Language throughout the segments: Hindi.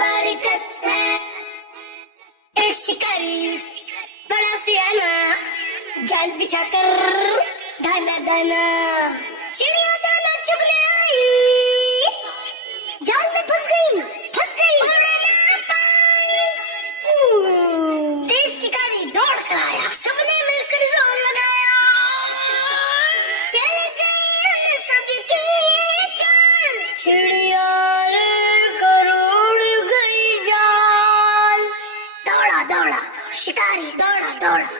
बरकत है। एक शिकारी बड़ा सियाना जाल बिछाकर ढाला दाना, चिड़िया दाना चुगने आई, जाल में फंस गई उड़ने ना पाई। तेज शिकारी दौड़ कर आया, सबने मिलकर जोर लगाया, चल गई उन सबकी चाल, चिड़िया करोड़ गई जाल। दौड़ा दौड़ा शिकारी दौड़ा दौड़ा,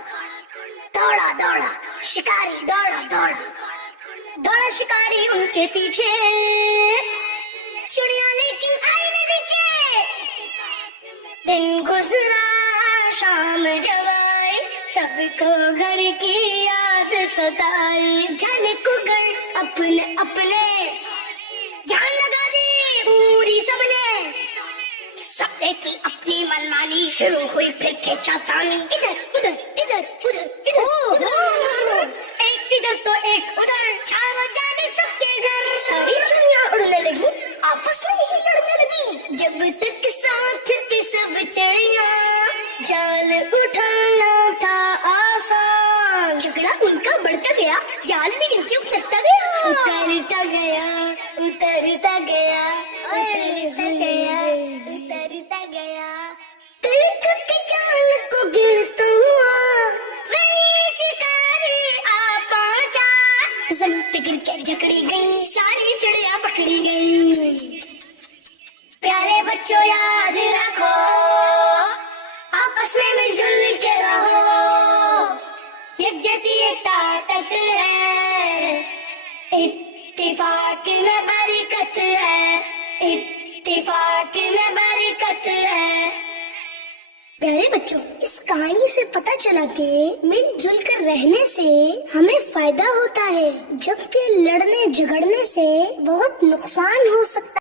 दौड़ा दौड़ा शिकारी दौड़ा दौड़ा, दौड़ा शिकारी उनके पीछे, चिड़िया लेकिन आई न नीचे। दिन गुजरा शाम जब आई, सबको घर की याद सताई, जाने को घर अपने अपने जान लगा दी पूरी सबने, सबने की अपनी मनमानी शुरू हुई, फिर खींचातानी इधर उधर इधर उधर इधर, एक इधर तो एक उधर, छाव जाने सबके घर। सारी चिड़िया उड़ने लगी, आपस में ही लड़ने लगी, जब तक साथ थी सब चिड़िया, जाल उठाना था आसान। झगड़ा उनका बढ़ता गया, जाल भी नीचे उतरता गया, उतरता गया उतरता गया उतरता गया उतरता गया, तक के जाल को गिरता हुआ वही शिकारी आ पहुंचा, जमीन पे गिर के जकड़ी गई, सारी चिड़िया पकड़ी गई। प्यारे बच्चों याद रखो, आपस में मिलजुल के रहो, यकजहती एकता ताकत है, इत्तेफाक में बरकत है, इत्तेफाक में बरकत है। प्यारे बच्चों, इस कहानी से पता चला कि मिलजुल कर रहने से हमें फायदा होता है, जबकि लड़ने झगड़ने से बहुत नुकसान हो सकता है।